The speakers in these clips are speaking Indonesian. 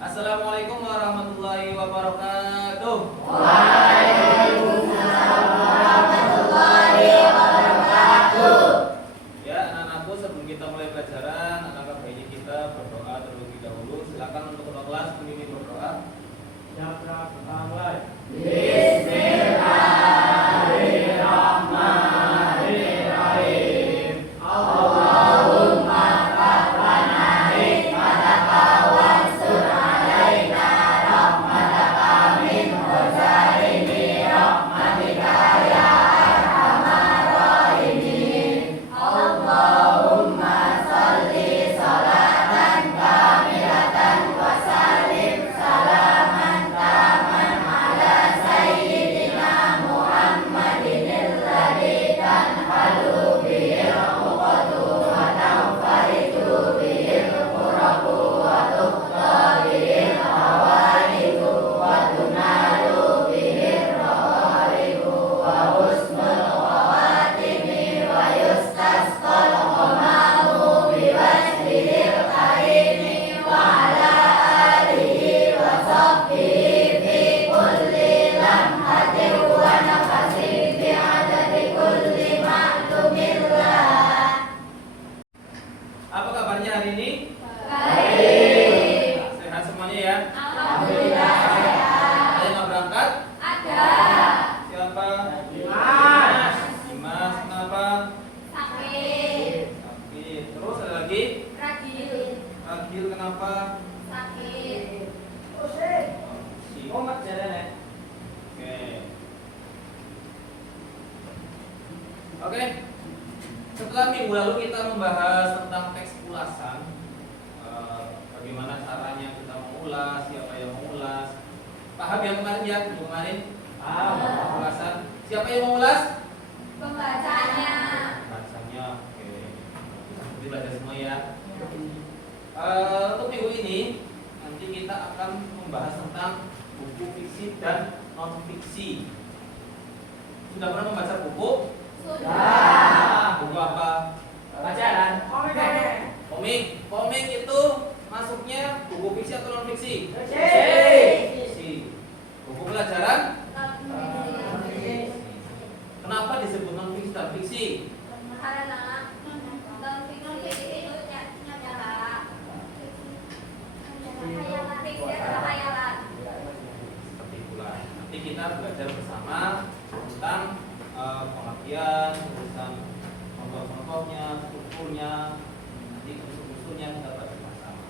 Assalamualaikum warahmatullahi wabarakatuh. Waalaikumsalam warahmatullahi wabarakatuh. Ya, anak-anakku, sebelum kita mulai pelajaran, alangkah baiknya kita berdoa terlebih dahulu. Silakan untuk ketua kelas memimpin berdoa. Bismillahirrahmanirrahim. Allahumma rabbana hikmataka wansur alaina rahmataka min khuzaini rahmatika ya arhamar rahimin. Allahumma salli salatan kamilatan wa sallim salaman taman ala sayyidina Muhammadin alladzi tanhalu bihil uqadu wa tanfaridu bihil qurabu wa tuqta bihil hawaidu wa tunalu bihil raghaibu wa husnul khawatimi wa yustasqal ghamamu biwajhihil karimi wa ala alihi wa sahbihi fi kulli lamhatin wa nafasin bi adadi kulli ma'lumillah. Apa kabarnya hari ini? Baik. Sehat semuanya ya? Alhamdulillah sehat. Ada yang mau berangkat? Ada. Siapa? Dimas. Dimas, kenapa? Sakit. Sakit. Terus ada lagi? Ragil. Ragil, kenapa? Sakit. Si Omat jalan ya? Oke. Setelah minggu lalu kita membahas tentang teks ulasan, bagaimana caranya kita mengulas, siapa yang mengulas. Paham yang kemarin ya? Minggu kemarin? Paham. Ulasan. Siapa yang mengulas? Pembacanya. Bacanya. Oke. Jadi belajar semua ya. Untuk minggu ini nanti kita akan membahas tentang buku fiksi dan non fiksi. Sudah pernah membaca buku? Sudah. Buku apa? Pelajaran. Komik. Komik itu masuknya buku fiksi atau non fiksi? Fiksi. Buku pelajaran? Kenapa disebut non fiksi dan fiksi? Karena non-fiksi itu nyata. Khayalan. Seperti itulah. Nanti kita belajar bersama tentang pengertian, urusan contoh-contohnya, strukturnya, nanti unsur-unsurnya kita belajar bersama.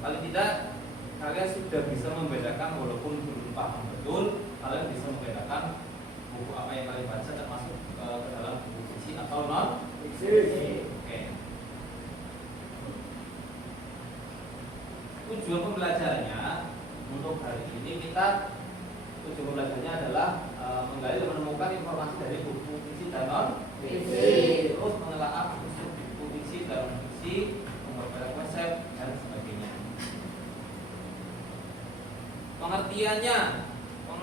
Paling tidak kalian sudah bisa membedakan, walaupun belum paham betul, kalian bisa membedakan buku apa yang kalian baca termasuk ke dalam buku fiksi atau non fiksi. Oke. Tujuan pembelajarannya untuk hari ini tujuan pembelajarannya adalah menggali dan menemukan informasi dari buku fiksi dan non fiksi, terus menelaah buku fiksi dan non fiksi, memperbanyak konsep dan sebagainya.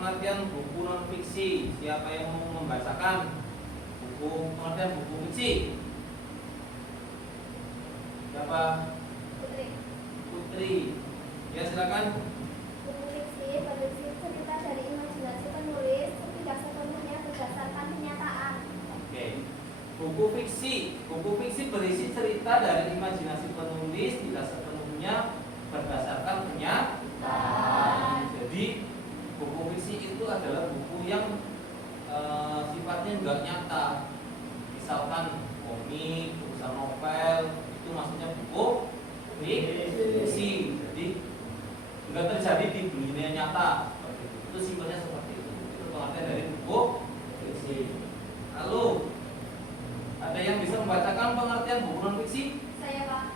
Pengertian buku non fiksi. Siapa yang mau membacakan pengertian buku fiksi? Siapa? Putri. Ya, silakan. Buku fiksi berisi cerita dari imajinasi penulis, tidak sepenuhnya berdasarkan kenyataan. Oke. Buku fiksi berisi cerita dari imajinasi penulis, tidak sepenuhnya berdasarkan kenyataan. Jadi buku fiksi itu adalah buku yang sifatnya enggak nyata. Misalkan komik, tulisan novel, itu maksudnya buku fiksi. Jadi enggak terjadi di dunia nyata. Itu simpelnya seperti itu. Itu pengertian dari buku fiksi. Lalu ada yang bisa membacakan pengertian buku non fiksi? Saya Pak.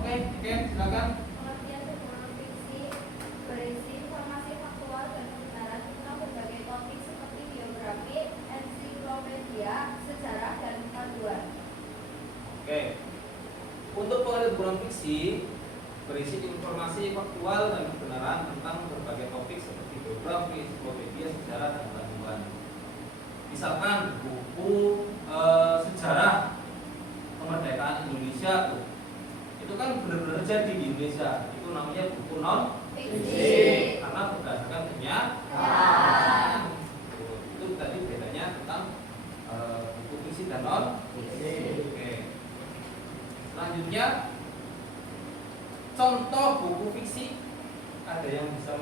Oke, silakan. Pengertian buku non-fiksi berisi informasi faktual dan kebenaran tentang berbagai topik seperti biografi, ensiklopedia, sejarah, dan panduan. Oke. Untuk pengertian buku non fiksi berisi informasi faktual dan kebenaran tentang berbagai topik seperti biografi, ensiklopedia, sejarah, dan panduan. Misalkan buku sejarah kemerdekaan Indonesia itu kan benar-benar jadi di Indonesia. Itu itu namanya buku non Fiksi. karena berdasarkan Ya. itu tadi bedanya tentang buku fiksi dan non Fiksi. Oke. Selanjutnya contoh buku fiksi ada yang bisa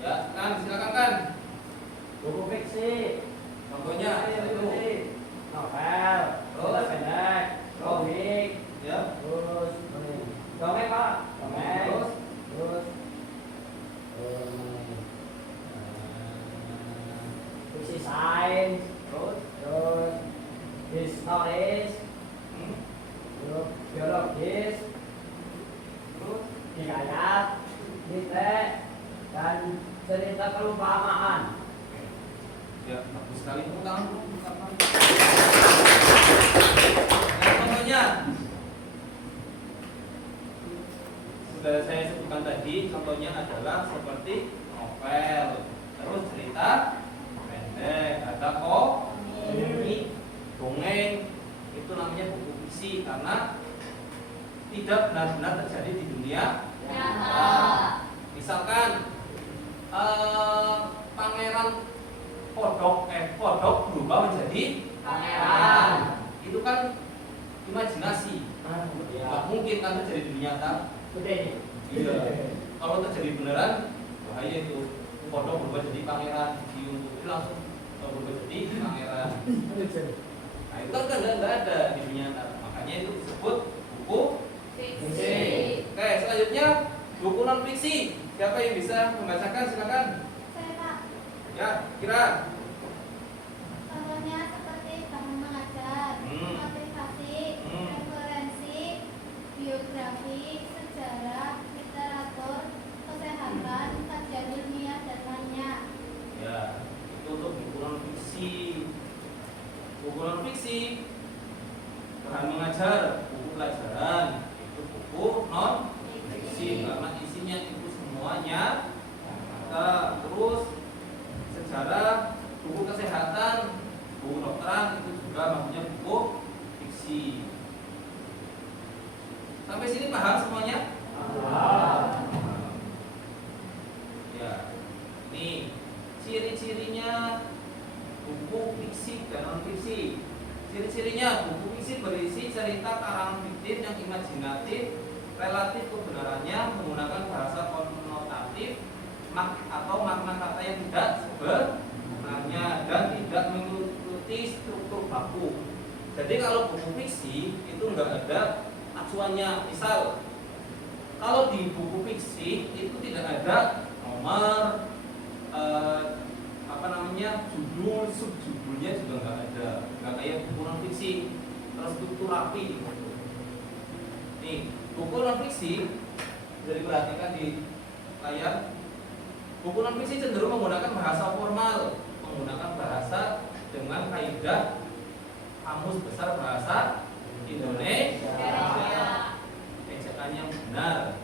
ya kan silakan kan Buku fiksi. contohnya itu Novel, cerita pendek, komik, ya terus dongeng Pak, dongeng, terus terus fiksi sains, terus historis, hmm, terus biologis, terus hikayat, mitek, dan cerita perumpamaan. ya bagus sekali tepuk tangan dulu. Yang contohnya sudah saya sebutkan tadi, contohnya adalah seperti novel, terus cerita pendek, ada komik, dongeng, itu namanya buku fiksi karena tidak benar-benar terjadi di dunia Nyata. Misalkan pangeran kodok berubah menjadi Pangeran. itu kan imajinasi, nggak mungkin kan terjadi di dunia nyata. Gede nih. Iya. Kalau terjadi beneran bahaya itu. Kodok berubah jadi pangeran, cium itu langsung berubah jadi pangeran. Nah itu kan nggak ada di dunia nyata. Makanya itu disebut buku Fiksi. Oke, selanjutnya buku non fiksi. Siapa yang bisa membacakan? Silakan. Saya Pak, Ya, kira. contohnya seperti taman mengajar, aplikasi, referensi, biografi, sejarah, literatur, kesehatan, kajian ilmiah, dan lainnya. Ya, itu untuk buku non fiksi. Buku non fiksi bahan mengajar, buku pelajaran, itu buku non fiksi karena isinya itu semuanya terus sejarah, buku kesehatan, buku dokteran itu juga namanya buku fiksi. Sampai sini paham semuanya? Ya, ini ciri-cirinya buku fiksi dan non fiksi. Ciri-cirinya buku fiksi berisi cerita karangan fiktif yang imajinatif, relatif kebenarannya menggunakan bahasa konotatif atau makna kata yang tidak sebenarnya dan tidak mengikuti struktur baku. Jadi kalau buku fiksi itu enggak ada acuannya. Misal kalau di buku fiksi itu tidak ada nomor judul, subjudulnya juga enggak ada. Enggak kayak buku non fiksi terstruktur rapi gitu. Nih, buku non fiksi bisa diperhatikan di layar. Buku non fiksi cenderung menggunakan bahasa formal, menggunakan bahasa dengan kaidah kamus besar bahasa Indonesia, ejaan yang benar.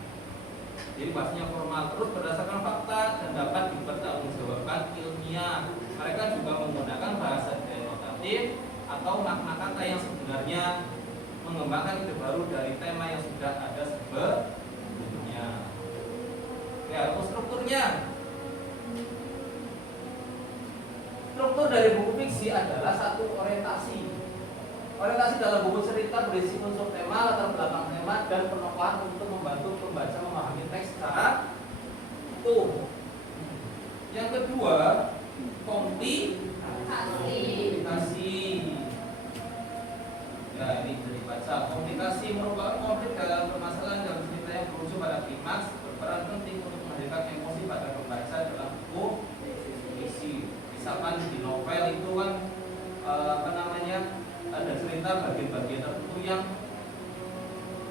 Jadi bahasanya formal, terus berdasarkan fakta dan dapat dipertanggungjawabkan ilmiah. Mereka juga menggunakan bahasa denotatif atau makna kata yang sebenarnya, mengembangkan ide baru dari tema yang sudah ada sebelumnya. Ya, strukturnya. Struktur dari buku fiksi adalah satu orientasi. Orientasi dalam buku cerita berisi unsur tema, latar belakang tema, dan penokohan untuk membantu pembaca memahami teks secara utuh. Yang kedua, komplikasi. Ya, ini bisa dibaca. Komplikasi merupakan konflik dalam permasalahan dalam cerita yang berujung pada klimaks, berperan penting untuk menghadirkan emosi pada pembaca dalam buku fiksi. Misalkan di novel itu kan ada cerita bagian-bagian tertentu yang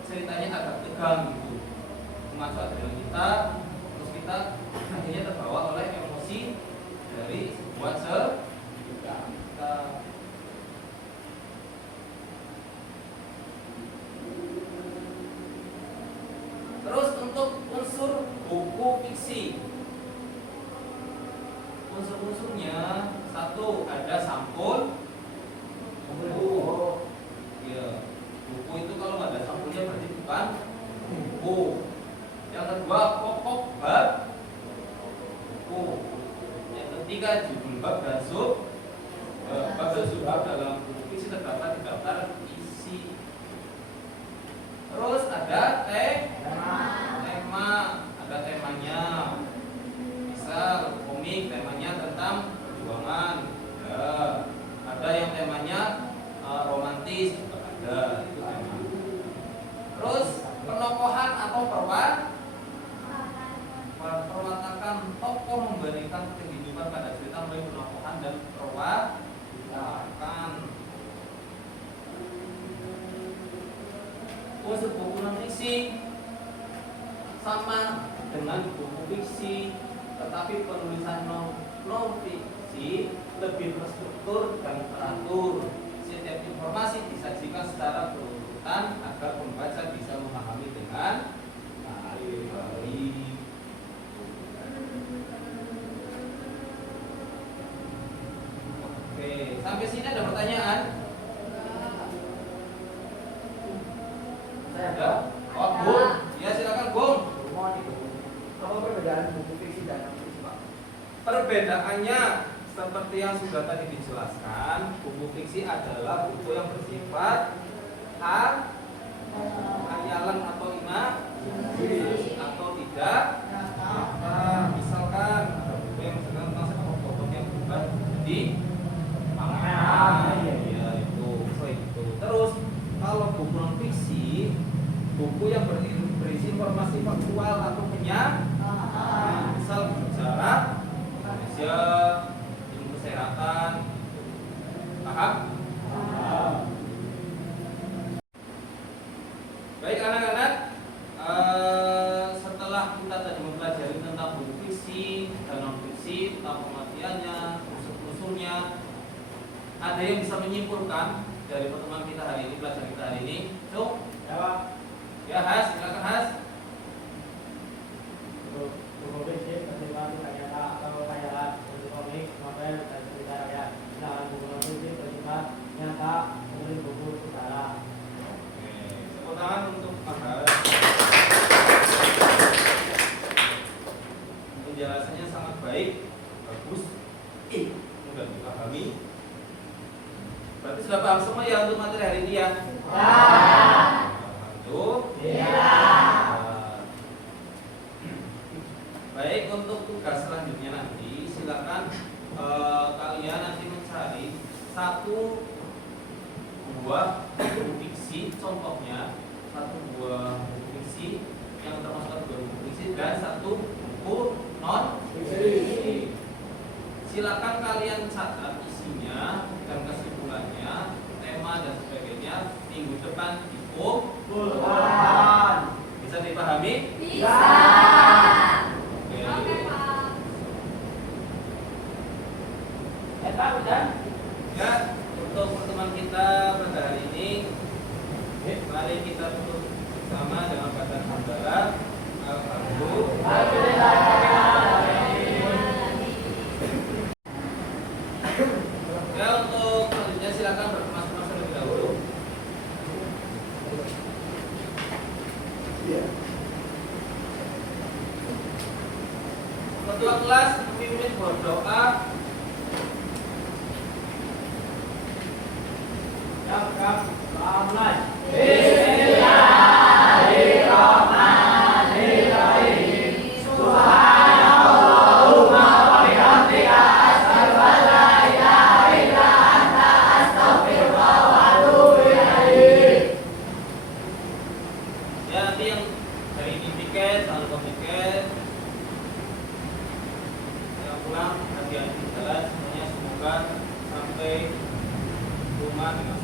ceritanya agak tegang gitu, memacu adrenalin kita, terus kita akhirnya terbawa oleh emosi dari sebuah cerita. Terus untuk unsur buku fiksi, unsur-unsurnya satu, ada sampul buku. Ya, buku itu kalau nggak ada sampulnya berarti bukan buku. ketika judul bab dan subbab dalam buku fiksi terdapat di daftar isi. Terus ada tema, ada temanya. Misal komik temanya tentang perjuangan, ada yang temanya romantis, juga ada itu tema. Terus penokohan atau perwatakan tokoh memberikan kehidupan pada cerita melalui penokohan dan perwatakan. Untuk buku non fiksi sama dengan buku fiksi, tetapi penulisan non fiksi lebih terstruktur dan teratur. Setiap informasi disajikan secara berurutan agar pembaca bisa memahami dengan baik. Oke, sampai sini ada pertanyaan? Saya Ada? Oh, Bung. Ya, silakan, Bung. Mohon itu. Apa perbedaan buku fiksi dan non fiksi, Pak? Perbedaannya seperti yang sudah tadi dijelaskan, buku fiksi adalah buku yang bersifat hayalan atau imajinasi atau tidak nyata. Misalkan ada buku yang misalkan tentang sepak bola yang bukan jadi panganan, ya itu, itu. Terus kalau buku non fiksi, buku yang berisi informasi faktual atau kenyataan, misal sejarah Indonesia, ilmu kesehatan, paham? Baik anak-anak, setelah kita tadi mempelajari tentang buku fiksi dan non fiksi, tentang pengertiannya, unsur-unsurnya, ada yang bisa menyimpulkan dari pertemuan kita hari ini, pelajaran kita hari ini? Cuk? Jawab. Ya, Has, silakan Has. Buku fiksi bersifat nyata atau hayalan, untuk komik, novel, dan cerita rakyat. Sedangkan buku non fiksi bersifat nyata, menulis buku sejarah. Oke, tepuk tangan untuk Mas. Penjelasannya sangat baik, bagus, mudah dipahami. Berarti sudah paham semua ya untuk materi hari ini ya? Baik, untuk tugas selanjutnya nanti silakan kalian nanti mencari satu buah buku fiksi, contohnya satu buah buku fiksi yang termasuk dua buku fiksi dan satu buku non fiksi. Silakan kalian catat isinya dan kesimpulannya, tema dan sebagainya. Minggu depan dikumpulkan. Bisa dipahami? Bisa. Oke. Eta udah. Ya, untuk pertemuan kita pada hari ini, mari kita tutup bersama dengan kata hamdalah. Ya, untuk selanjutnya silakan berkemas-kemas terlebih dahulu. Ketua kelas memimpin berdoa. Mulai. Ya, nanti yang dari ini tiket, saldo tiket, yang pulang hati-hati di jalan, semuanya semoga sampai rumah dengan